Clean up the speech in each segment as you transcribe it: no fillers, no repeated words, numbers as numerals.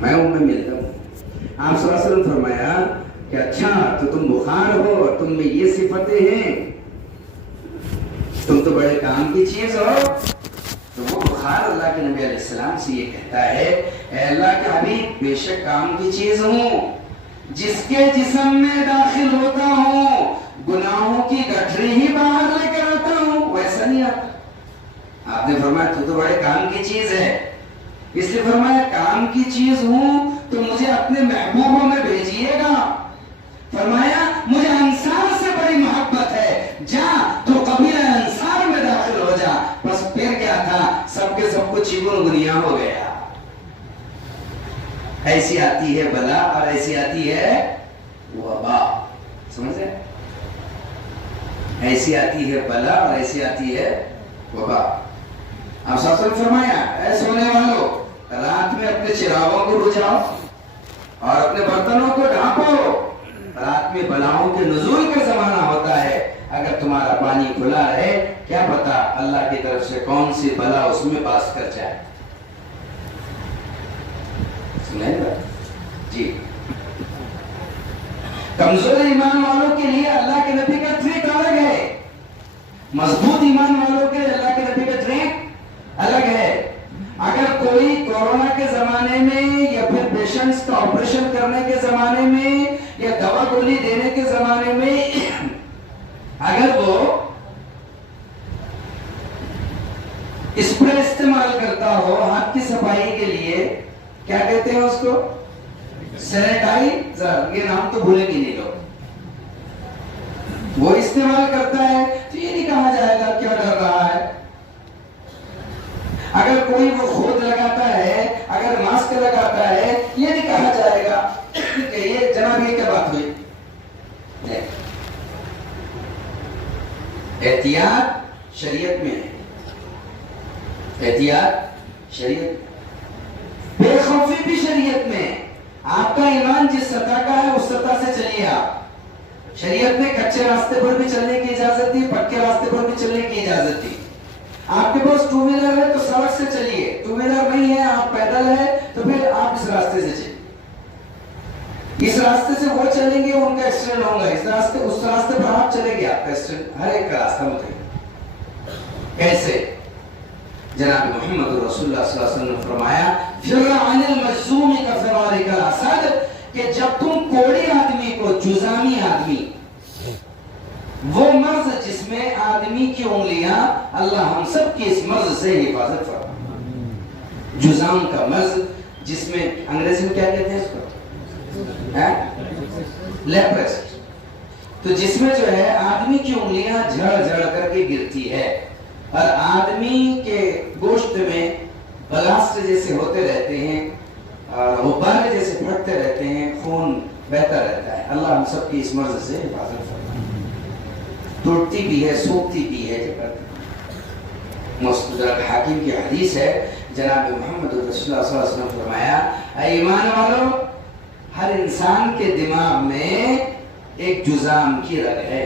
میں ان میں ملتا ہوں. آپ صلی اللہ علیہ وسلم فرمایا کہ اچھا تو تم بخار ہو اور تم میں یہ صفتیں ہیں, تم تو بڑے کام کی چیز ہو. تو وہ بخار اللہ کے نبی علیہ السلام سے یہ کہتا ہے, اے اللہ کے حبیب بے شک کام کی چیز ہوں, جس کے جسم میں داخل ہوتا ہوں گناہوں کی گٹھری ہی باہر لے کر آتا ہوں, ویسا نہیں آتا. آپ نے فرمایا تو بڑے کام کی چیز ہے, اس لیے فرمایا کام کی چیز ہوں تو مجھے اپنے محبوبوں میں بھیجیے گا. فرمایا مجھے انصار سے بڑی محبت ہے, جا تو قبیلہ انصار میں داخل ہو جا. بس پھر کیا تھا, سب کے سب کچھ چکن گنیا ہو گیا. ایسی آتی ہے بلا اور ایسی آتی ہے وبا, سمجھے, ایسی آتی ہے بلا اور ایسی آتی ہے وبا. آپ سب نے فرمایا اے سونے والوں, رات میں اپنے چراغوں کو بجھاؤ اور اپنے برتنوں کو ڈھانپو. رات میں بلاؤں کے نزول کا زمانہ ہوتا ہے, اگر تمہارا پانی کھلا رہے کیا پتا اللہ کی طرف سے کون سی بلا اس میں پاس کر جائے. سنیں گا جی. کمزور ایمان والوں کے لیے اللہ کے نبی کا ٹریک الگ ہے, مضبوط ایمان والوں کے لیے اللہ کے نبی کا ٹریک الگ ہے. اگر کوئی کورونا کے زمانے میں یا پھر پیشنٹس کا آپریشن کرنے کے زمانے میں یا دوا گولی دینے کے زمانے میں اگر وہ اسپرے استعمال کرتا ہو ہاتھ کی صفائی کے لیے, کیا کہتے ہیں اس کو, سینیٹائزر, یہ نام تو بھولے گی نہیں لوگ, وہ استعمال کرتا ہے تو یہ نہیں کہا جائے گا کیا ڈر رہا ہے. اگر کوئی وہ خود لگاتا ہے, اگر ماسک لگاتا ہے, یہ نہیں کہا جائے گا کہ یہ جناب یہ کیا بات ہوئی. احتیاط شریعت میں ہے, احتیاط شریعت, بے خوفی بھی شریعت میں. آپ کا ایمان جس سطح کا ہے اس سطح سے چلیے. آپ شریعت میں کچے راستے پر بھی چلنے کی اجازت دی, پکے راستے پر بھی چلنے کی اجازت دی. آپ کے پاس ٹو ویلر ہے تو سڑک سے چلیے, ٹو ویلر نہیں ہے آپ پیدل ہے تو پھر آپ اس راستے سے چلیے. اس راستے سے وہ چلیں گے ان کا ایکسیڈنٹ ہوگا, اس راستے پر آپ چلیں گے آپ کا ایکسیڈنٹ. ہر ایک کا راستہ متعین. کیسے؟ جناب محمد رسول اللہ صلی اللہ علیہ وسلم نے فرمایا فر عن المجذوم کفرارک الاسد, کہ جب تم کوڑی آدمی کو, جذامی آدمی, وہ مرض جس میں آدمی کی انگلیاں, اللہ ہم سب کی اس مرض سے حفاظت فرما. جذام کا مرض جس میں انگریزی میں کیا کہتے ہیں اس کو, لیپرسٹ, تو جس میں جو ہے آدمی کی انگلیاں جھڑ جھڑ کر کے گرتی ہے اور آدمی کے گوشت میں بلاسٹ جیسے ہوتے رہتے ہیں اور غبارے جیسے پھٹتے رہتے ہیں, خون بہتا رہتا ہے. اللہ ہم سب کی اس مرض سے حفاظت فرما. ٹوٹتی بھی ہے, سوکھتی بھی ہے. مستدرک حاکم کی حدیث ہے, جناب محمد رسول اللہ صلی اللہ علیہ وسلم فرمایا اے ایمان والو, ہر انسان کے دماغ میں ایک جذام کی رگ ہے.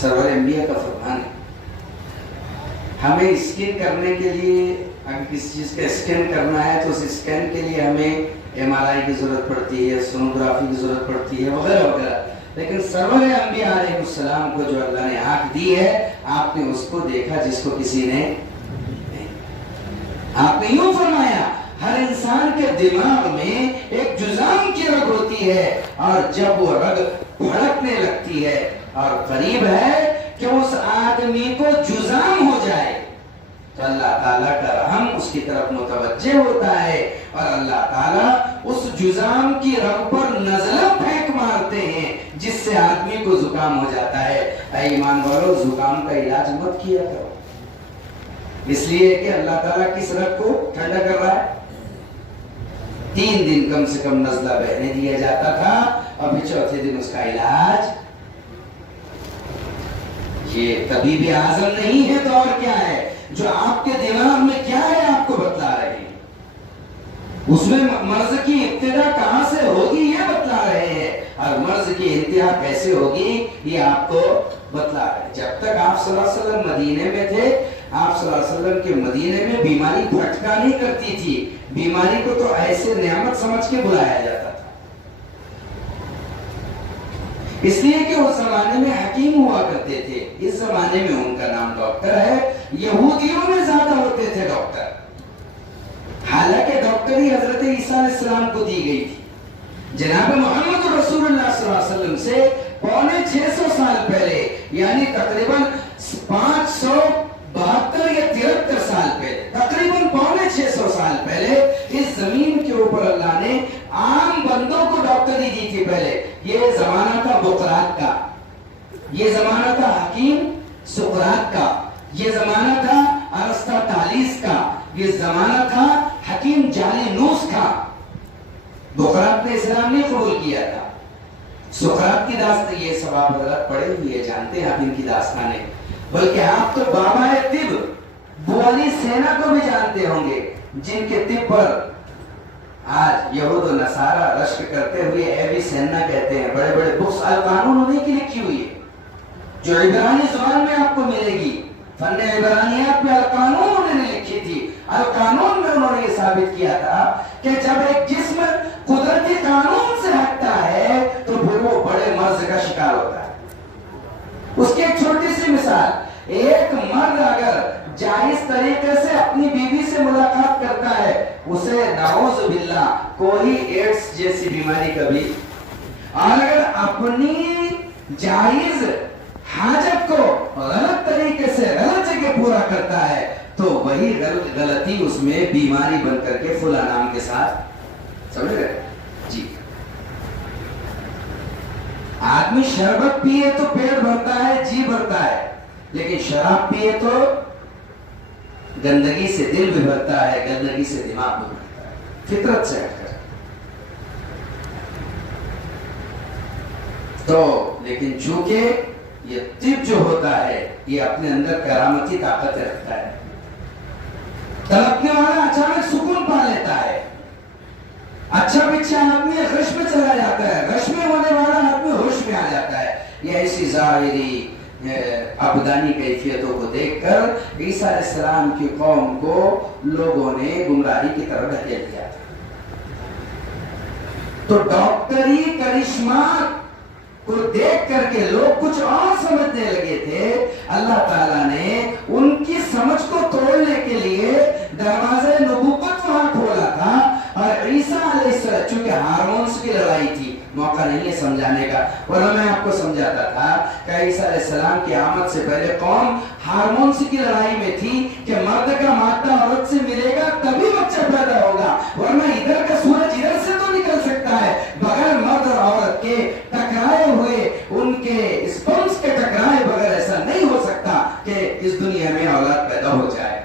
سرور انبیاء کا فرمان ہے. ہمیں اسکین کرنے کے لیے, اگر کسی چیز کا اسکین کرنا ہے تو اس اسکین کے لیے ہمیں ایم آر آئی کی ضرورت پڑتی ہے, سونوگرافی کی ضرورت پڑتی ہے, وغیرہ وغیرہ. لیکن سرور انبیاء علیہ السلام کو جو اللہ نے آنکھ دی ہے, آپ نے اس کو دیکھا جس کو کسی نے نہیں. آپ نے یوں فرمایا ہر انسان کے دماغ میں ایک جذام کی رگ ہوتی ہے, اور جب وہ رگ بھڑکنے لگتی ہے اور قریب ہے کہ اس آدمی کو جذام ہو جائے تو اللہ تعالیٰ کا رحم اس کی طرف متوجہ ہوتا ہے اور اللہ تعالیٰ اس جذام کی رگ پر نزلہ پھینک مارتے ہیں جس سے آدمی کو زکام ہو جاتا ہے. اے ایمان والو, زکام کا علاج مت کیا کرو, اس لیے کہ اللہ تعالیٰ کس رگ کو ٹھنڈا کر رہا ہے. 3 دن کم سے کم نزلہ بہنے دیا جاتا تھا اور پھر چوتھے دن اس کا علاج. یہ طبیب اعظم نہیں ہے تو اور کیا ہے, جو آپ کے دماغ میں کیا ہے آپ کو بتلا رہے ہیں, اس میں مرض کی ابتدا کہاں سے ہوگی یہ بتلا رہے ہیں, اور مرض کی انتہا کیسے ہوگی یہ آپ کو بتلا رہے ہیں. جب تک آپ صلی اللہ علیہ وسلم مدینے میں تھے آپ صلی اللہ علیہ وسلم کے مدینے میں بیماری پھٹکا نہیں کرتی تھی، بیماری کو تو ایسے نعمت سمجھ کے بلایا جاتا تھا، اس لیے کہ اس زمانے میں حکیم ہوا کرتے تھے، اس زمانے میں ان کا نام ڈاکٹر ہے، یہودیوں میں زیادہ ہوتے تھے ڈاکٹر، حالانکہ ڈاکٹری حضرت عیسیٰ علیہ السلام کو دی گئی تھی۔ جناب محمد رسول اللہ صلی اللہ علیہ وسلم سے 650 سال پہلے، یعنی تقریباً 572 یا 73 سال پہلے، تقریباً 650 سال پہلے اس زمین کے اوپر اللہ نے عام بندوں کو ڈاکٹری دی تھی۔ پہلے یہ زمانہ تھا بقراط کا، یہ زمانہ تھا حکیم سقراط کا، یہ زمانہ تھا ارسطاطالیس کا، یہ زمانہ تھا حکیم جالینوس کا۔ بقراط نے اسلام نہیں قبول کیا تھا، سقراط کی داستان، یہ سب آپ حضرات پڑھے ہوئے جانتے ہیں آپ ان کی داستانیں، بلکہ آپ تو بابا طب بوالی سینا کو بھی جانتے ہوں گے، جن کے طب پر آج یہود و نصارہ رشک کرتے ہوئے ایوی سینا کہتے ہیں۔ بڑے بڑے بکس القانون انہیں کی لکھی ہوئی ہے، جو عبرانی زبان میں آپ کو ملے گی، فن عبرانیات میں القانون انہوں نے لکھی تھی۔ القانون میں انہوں نے یہ ثابت کیا تھا کہ جب ایک جسم قدرتی قانون سے ہٹتا ہے تو پھر وہ بڑے مرض کا شکار ہوتا ہے۔ اس کی ایک چھوٹی سی مثال، ایک مرد اگر جائز طریقے سے اپنی بیوی سے ملاقات کرتا ہے، اسے نعوذ باللہ کوئی ایڈز جیسی بیماری کبھی، اور اگر اپنی جائز حاجت کو غلط طریقے سے غلط جگہ پورا کرتا ہے تو وہی غلطی اس میں بیماری بن کر کے فلاں نام کے ساتھ، سمجھ گئے جی۔ آدمی شربت پیے تو پیٹ بھرتا ہے، جی بھرتا ہے، لیکن شراب پیے تو گندگی سے دل بھی بھرتا ہے، گندگی سے دماغ بھی بھرتا ہے، فطرت سے ہٹ کر۔ تو لیکن چونکہ یہ طب جو ہوتا ہے یہ اپنے اندر کرامتی طاقت رکھتا ہے، تڑپنے والا اچانک سکون پا لیتا ہے، اچھا بچہ آدمی غش میں چلا جاتا ہے، غش میں ہونے والا آدمی ہوش میں آ جاتا ہے۔ یہ ایسی ظاہری ابدانی کیفیتوں کو دیکھ کر عیسیٰ علیہ السلام کی قوم کو لوگوں نے گمراہی کی طرف دھکیل دیا تھا۔ تو ڈاکٹری کرشمات کو دیکھ کر کے لوگ کچھ اور سمجھنے لگے تھے، اللہ تعالیٰ نے ان کی سمجھ کو توڑنے کے لیے دروازے نبوت وہاں کھولا تھا، اور عیسیٰ علیہ السلام چونکہ ہارمونز کی لڑائی تھی، موقع نہیں ہے سمجھانے کا، ورنہ میں آپ کو سمجھاتا تھا کہ عیسیٰ علیہ السلام کی آمد سے پہلے قوم ہارمونز کی لڑائی میں تھی کہ مرد کا مادہ عورت سے ملے گا تبھی بچہ پیدا ہوگا، ورنہ ادھر کا سورج ادھر سے تو نکل سکتا ہے، بغیر مرد اور عورت کے ٹکرائے ہوئے ان کے اسپرمز کے ٹکرائے بغیر ایسا نہیں ہو سکتا کہ اس دنیا میں اولاد پیدا ہو جائے۔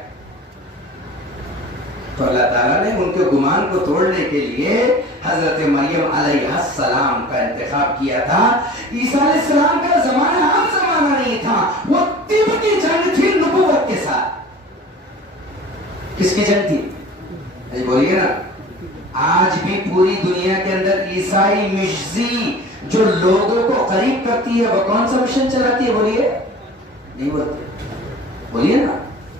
تو اللہ تعالیٰ نے ان کے گمان کو توڑنے کے لیے حضرت مریم علیہ السلام کا انتخاب کیا تھا۔ عیسیٰ علیہ السلام کا زمانہ عام زمانہ نہیں تھا، وہ طب کی جنگ تھی نبوت کے ساتھ۔ کس کی جنگ تھی؟ بولیے نا، آج بھی پوری دنیا کے اندر عیسائی مشزی جو لوگوں کو قریب کرتی ہے وہ کون سا مشن چلاتی ہے؟ بولیے، نہیں بولتے، بولیے نا،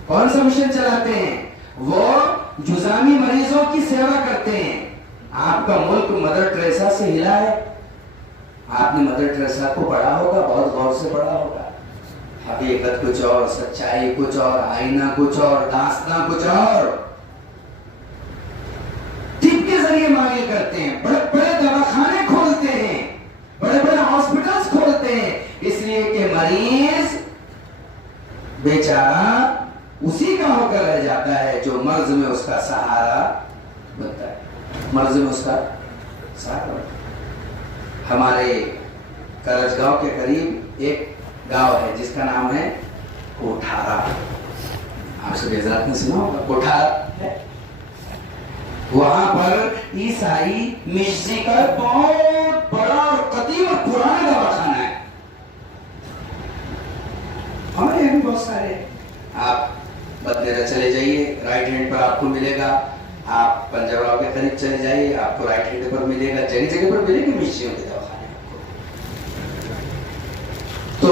کون سا مشن چلاتے ہیں؟ وہ جزامی مریضوں کی سیوا کرتے ہیں۔ آپ کا ملک مدر ٹریسا سے ہلا ہے، آپ نے مدر ٹریسا کو پڑھا ہوگا، بہت غور سے پڑھا ہوگا، حقیقت کچھ اور، سچائی کچھ اور، آئینہ کچھ اور، داستان کچھ اور، طب کے ذریعے ماہر کرتے ہیں، بڑے بڑے دواخانے کھولتے ہیں، بڑے بڑے ہاسپٹلز کھولتے ہیں، اس لیے کہ مریض بیچارہ اسی کا ہو کر رہ جاتا ہے جو مرض میں اس کا سہارا بنتا ہے، مرض میں اس کا سہارا بنتا ہے۔ ہمارے کرج گاؤں کے قریب ایک گاؤں ہے جس کا نام ہے کوٹھارا، آپ سے بیزات نے سنا ہوگا، کوٹھارا ہے، وہاں پر عیسائی مشزی کا بہت بڑا اور قدیم اور پرانا دواخانہ ہے، ہمارے یہاں بھی بہت سارے ہیں۔ آپ بدنیرا چلے جائیے، رائٹ ہینڈ پر آپ کو ملے گا، آپ پنجاب کے قریب چلے جائیے، آپ کو رائٹ ہینڈ پر ملے گا، جگہ جگہ پر ملے گی مشزیوں کے دواخانے آپ کو۔ تو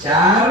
4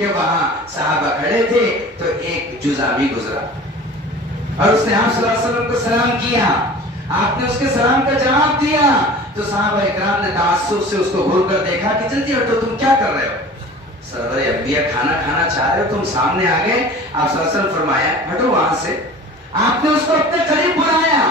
کہ وہاں صحابہ کھڑے تھے تو ایک جزامی گزرا اور اس نے آپ صلی اللہ علیہ وسلم کو سلام کیا. آپ نے اس کے سلام کا جواب دیا تو صحابہ اکرام نے تعصب سے اس کو گھور کر دیکھا کہ جلدی ہٹو, تم کیا کر رہے ہو؟ سرور انبیاء کھانا کھانا چاہ رہے ہو, تم سامنے آ گئے. آپ صلی اللہ علیہ وسلم فرمایا ہٹو وہاں سے. آپ نے اس کو اپنے قریب بلایا,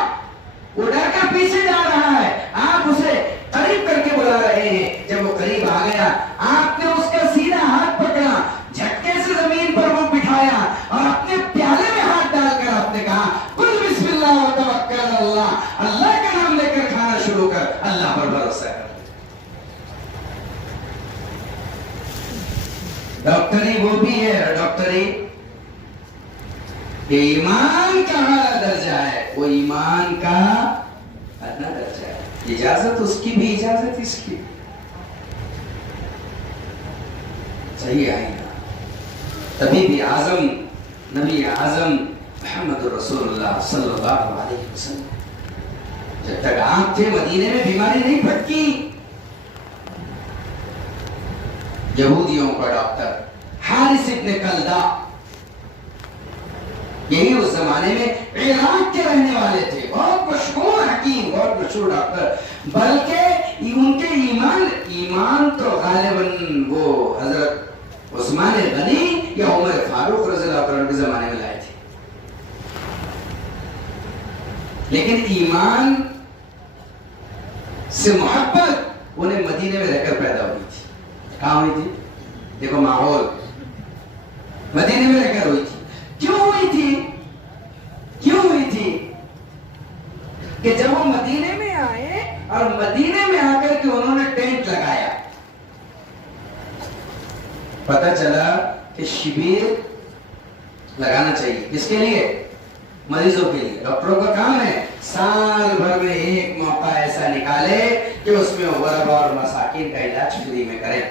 وہ ڈر کر پیچھے جا رہا ہے, آپ اسے قریب کر کے بلا رہے ہیں. جب وہ قریب آ گیا آپ نے اس کا سیدھا ہاتھ پکڑا, جھٹکے سے زمین پر وہ بٹھایا اور اپنے پیالے میں ہاتھ ڈال کر آپ نے کہا قل بسم اللہ و توکل علی اللہ, اللہ کا نام لے کر کھانا شروع کر, اللہ پر بھروسہ کر. ڈاکٹری وہ بھی ہے, ڈاکٹری کہ ایمان کا اعلیٰ درجہ ہے, وہ ایمان کا ادنا درجہ ہے. اجازت اس کی بھی, اجازت اس کی صحیح آئی نا. تبھی بھی اعظم نبی اعظم محمد رسول اللہ صلی اللہ علیہ وسلم جب تک آپ تھے مدینے میں بیماری نہیں پھٹکی. یہودیوں کا ڈاکٹر حارث ابن کلدہ, یہی اس زمانے میں عراق کے رہنے والے تھے, بہت مشہور حکیم, بہت مشہور ڈاکٹر. بلکہ ان کے ایمان تو غالباً وہ حضرت عثمان غنی یا عمر فاروق رضی اللہ عنہ کے زمانے میں لائے تھے, لیکن ایمان سے محبت انہیں مدینے میں رہ کر پیدا ہوئی تھی. کہاں ہوئی تھی؟ دیکھو ماحول مدینے میں رہ کر ہوئی تھی. کیوں ہوئی تھی؟ کیوں ہوئی تھی کہ جب وہ مدینے میں آئے اور مدینے میں آ کر کے انہوں نے ٹینٹ لگایا, پتہ چلا کہ شبیر لگانا چاہیے. کس کے لیے؟ مریضوں کے لیے. ڈاکٹروں کا کام ہے سال بھر میں ایک موقع ایسا نکالے کہ اس میں غربا اور مساکین کا علاج فری میں کریں.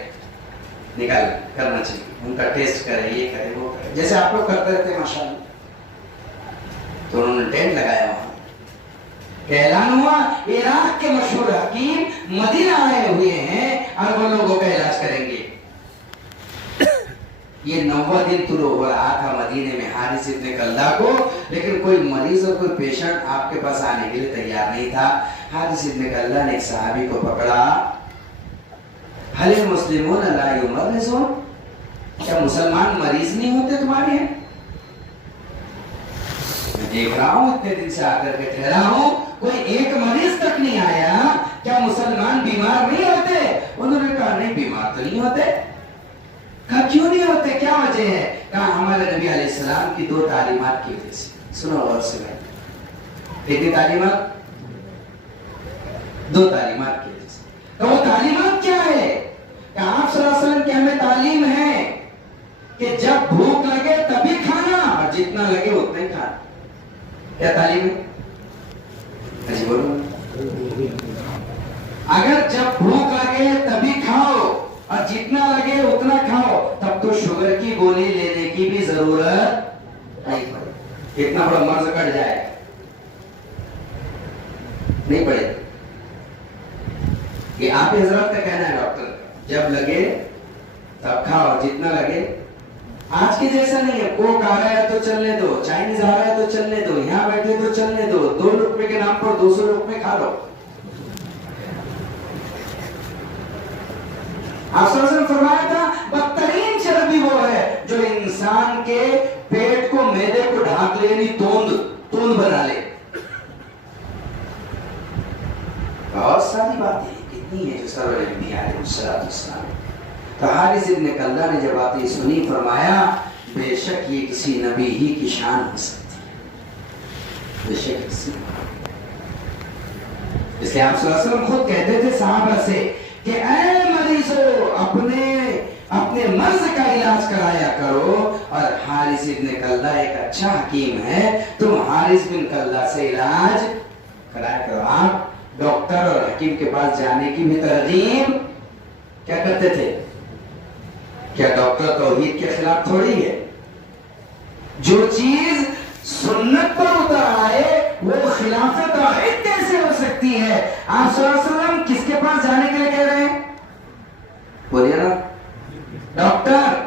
کرنا چاہیے, ان کا ٹیسٹ کرے, یہ کرے, وہ کرے, جیسے آپ لوگ کرتے رہتے ہیں ماشاءاللہ. تو انہوں نے ٹینٹ لگایا وہاں, اعلان ہوا عراق کے مشہور حکیم مدینہ آئے ہوئے ہیں اور وہ لوگوں کا علاج کریں گے. یہ 9واں دن طلوع ہو رہا تھا مدینے میں حارث ابن کلدہ کو, لیکن کوئی مریض اور کوئی پیشنٹ آپ کے پاس آنے کے لیے تیار نہیں تھا. حارث ابن کلدہ نے ایک صحابی کو پکڑا, حل المسلمون لا یمرضون, کیا مسلمان مریض نہیں ہوتے تمہارے ہیں؟ میں دیکھ رہا ہوں اتنے دن سے آ کر کے ٹھہرا ہوں, کوئی ایک مریض تک نہیں آیا, کیا مسلمان بیمار نہیں ہوتے؟ انہوں نے کہا نہیں بیمار تو نہیں ہوتے. کہا کیوں نہیں ہوتے, کیا وجہ ہے؟ کہا ہمارے نبی علیہ السلام کی 2 تعلیمات کی وجہ سے. سنو غور سے بھائی, کتنی تعلیمات؟ 2 تعلیمات کی وجہ سے. تو وہ تعلیمات کیا ہے؟ کہ آپ صلی اللہ علیہ وسلم کی ہمیں تعلیم ہے کہ جب بھوک لگے تبھی کھانا اور جتنا لگے اتنا ہی کھانا. کیا تعلیم ہے؟ جی بولو. اگر جب بھوک لگے تبھی کھاؤ اور جتنا لگے اتنا کھاؤ, تب تو شوگر کی گولی لینے کی بھی ضرورت نہیں پڑے. اتنا بڑا مرض کٹ جائے نہیں پڑے. یہ آپ حضرت کا کہنا ہے ڈاکٹر, جب لگے تب کھاؤ اور جتنا لگے. آج کے جیسا نہیں ہے, کوک آ رہا ہے تو چلنے دو, چائنیز آ رہا ہے تو چلنے دو, یہاں بیٹھے تو چلنے دو, 2 لقمے کے نام پر 200 لقمے کھا لو. آپ صلی اللہ علیہ وسلم فرمایا تھا بدترین چربی وہ ہے جو انسان کے پیٹ کو, معدے کو ڈھانک لے, یعنی توند بنا لے. بہت ساری باتیں کتنی ہیں جو سرور انبیاء علیہ السلام. تو حارث ابن کلدہ نے جب باتیں سنی فرمایا بے شک یہ کسی نبی ہی کی شان ہو سکتی ہے, بے شک کسی. اس لیے آپ صلی اللہ علیہ وسلم خود کہتے تھے صحابہ سے کہ اے مریضو اپنے مرض کا علاج کرایا کرو. اور حارث ابن کلدہ ایک اچھا حکیم ہے, تم حارث بن کلدہ سے علاج کرایا کرو. آپ ڈاکٹر اور حکیم کے پاس جانے کی بھی ترغیب کیا کرتے تھے؟ کیا ڈاکٹر توحید کے خلاف تھوڑی ہے؟ جو چیز سنت پر اتر آئے وہ خلاف توحید کیسے ہو سکتی ہے؟ آپ صلی اللہ علیہ وسلم کس کے پاس جانے کے لیے کہہ رہے ہیں؟ بولیے نا. ڈاکٹر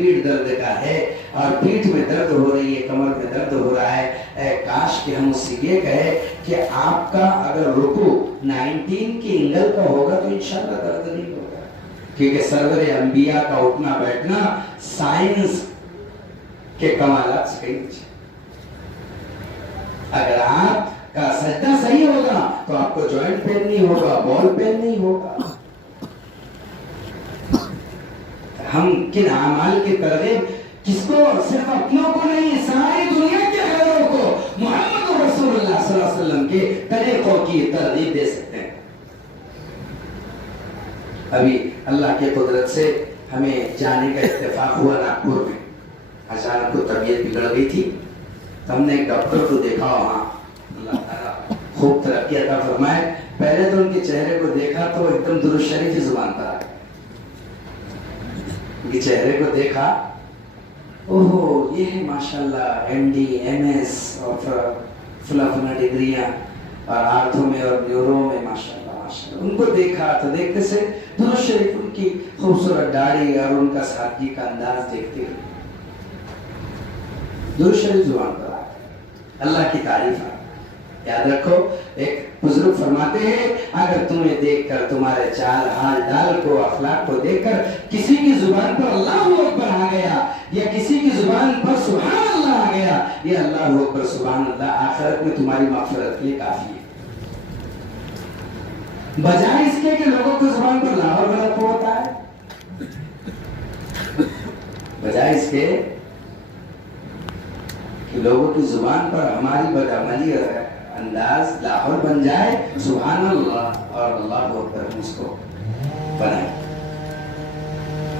پیٹ درد کا ہے اور پیٹھ میں درد ہو رہی ہے، کمر میں درد ہو رہا ہے، اے کاش کہ ہم اس سے یہ کہے کہ آپ کا اگر رکوع 19 کی انگل کا ہوگا تو انشاءاللہ درد نہیں ہوگا، کیونکہ سرور انبیاء کا اٹھنا بیٹھنا سائنس کے کمالات سے کہیں نیچے۔ اگر آپ کا سجدہ صحیح ہوگا تو آپ کو جوائنٹ پین نہیں ہوگا، بال پین نہیں ہوگا۔ ہم کن اعمال کی ترغیب کس کو، صرف اپنوں کو نہیں، ساری دنیا کے غیروں کو محمد رسول اللہ صلی اللہ علیہ وسلم کے طریقوں کی ترغیب دے سکتے ہیں۔ ابھی اللہ کے قدرت سے ہمیں جانے کا اتفاق ہوا ناگپور میں، اچانک کو طبیعت بگڑ گئی تھی تو ہم نے ایک ڈاکٹر کو دیکھا وہاں، اللہ تعالیٰ خوب ترقی عطا فرمائے۔ پہلے تو ان کے چہرے کو دیکھا تو ایک دم درود شریف کی زبان پر آ گئی، ان کے چہرے کو دیکھا، اوہ یہ ہے ماشاءاللہ ایم ڈی ایم ایس اور فلاں ڈگریاں اور آرتھو میں اور نیورو میں ماشاءاللہ ماشاءاللہ۔ ان کو دیکھا تو دیکھتے سے درود شریف، ان کی خوبصورت داڑھی اور ان کا سادگی کا انداز دیکھتے ہوئے درود شریف زبان پر آ گئی، اللہ کی تعریف آ۔ یاد رکھو، ایک بزرگ فرماتے ہیں اگر تمہیں دیکھ کر، تمہارے چال حال ڈال کو، اخلاق کو دیکھ کر کسی کی زبان پر اللہ اکبر آ گیا یا کسی کی زبان پر سبحان اللہ آ گیا، یہ اللہ اکبر سبحان اللہ آخرت میں تمہاری مغفرت کے لیے کافی ہے، بجائے اس کے کہ لوگوں کی زبان پر لا اور غلط ہوتا ہے، بجائے اس کے کہ لوگوں کی زبان پر ہماری بدعملی انداز لاہور بن جائے، سبحان اللہ اور اللہ اکبر اس کو بنائے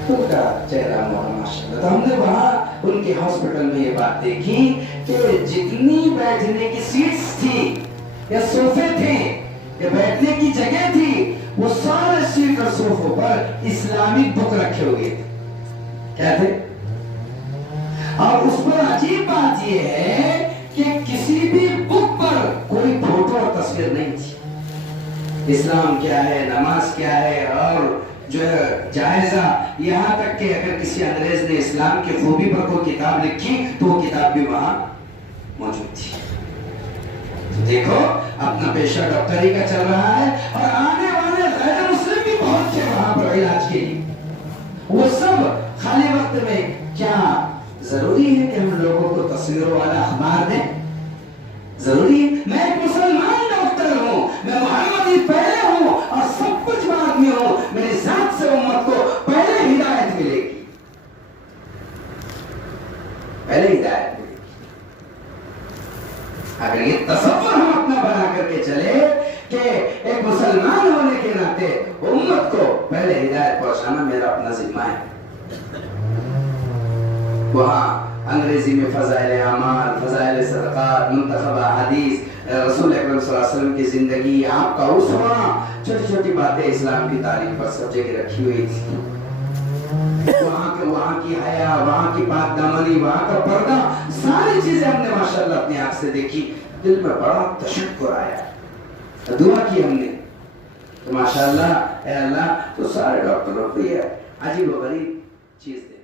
تو کا چہرہ مورا ماشاءاللہ۔ تو ہم نے وہاں ان کے ہاسپٹل میں یہ بات دیکھی کہ جتنی بیٹھنے کی سیٹس تھی یا صوفے تھے یا بیٹھنے کی جگہ تھی، وہ سارے سیٹ اور صوفوں پر اسلامک بک رکھے ہوئے تھے، کیا تھے؟ اور اس پر عجیب بات یہ ہے کہ کسی بھی بک پر کوئی فوٹو اور تصویر نہیں تھی، اسلام کیا ہے، نماز کیا ہے، اور جو ہے جائزہ، یہاں تک کہ اگر کسی انگریز نے اسلام کی خوبی پر کوئی کتاب لکھی تو وہ کتاب بھی وہاں موجود تھی۔ تو دیکھو اپنا پیشہ ڈاکٹری کا چل رہا ہے اور آنے والے غیر مسلم بھی بہت تھے وہاں پر علاج کے لیے، وہ سب خالی وقت میں کیا ضروری ہے کہ ہم لوگوں کو تصویروں والا اخبار دیں؟ ضروری ہے؟ میں ایک مسلمان ڈاکٹر ہوں، میں محمدی پہلے ہوں اور سب کچھ بعد میں ہوں، میری ذات سے امت کو پہلے ہدایت ملے گی، پہلے ہدایت ملے گی۔ اگر یہ تصور ہم اپنا بنا کر کے چلے کہ ایک مسلمان ہونے کے ناطے امت کو پہلے ہدایت پہنچانا میرا اپنا ذمہ ہے۔ وہاں انگریزی میں فضائل اعمال، فضائل صدقات، منتخب احادیث، رسول اکرم صلی اللہ علیہ وسلم کی زندگی، آپ کا اسوہ، چھوٹی چھوٹی باتیں اسلام کی تعریف پر سب جگہ رکھی ہوئی تھی۔ وہاں کی حیا، وہاں کی پاک دامنی، وہاں کا پردہ، ساری چیزیں ہم نے ماشاءاللہ اپنی آنکھ سے دیکھی، دل میں بڑا تشکر آیا، دعا کی ہم نے تو ماشاءاللہ اے اللہ تو سارے ڈاکٹروں کو یہ عجیب و غریب چیز دے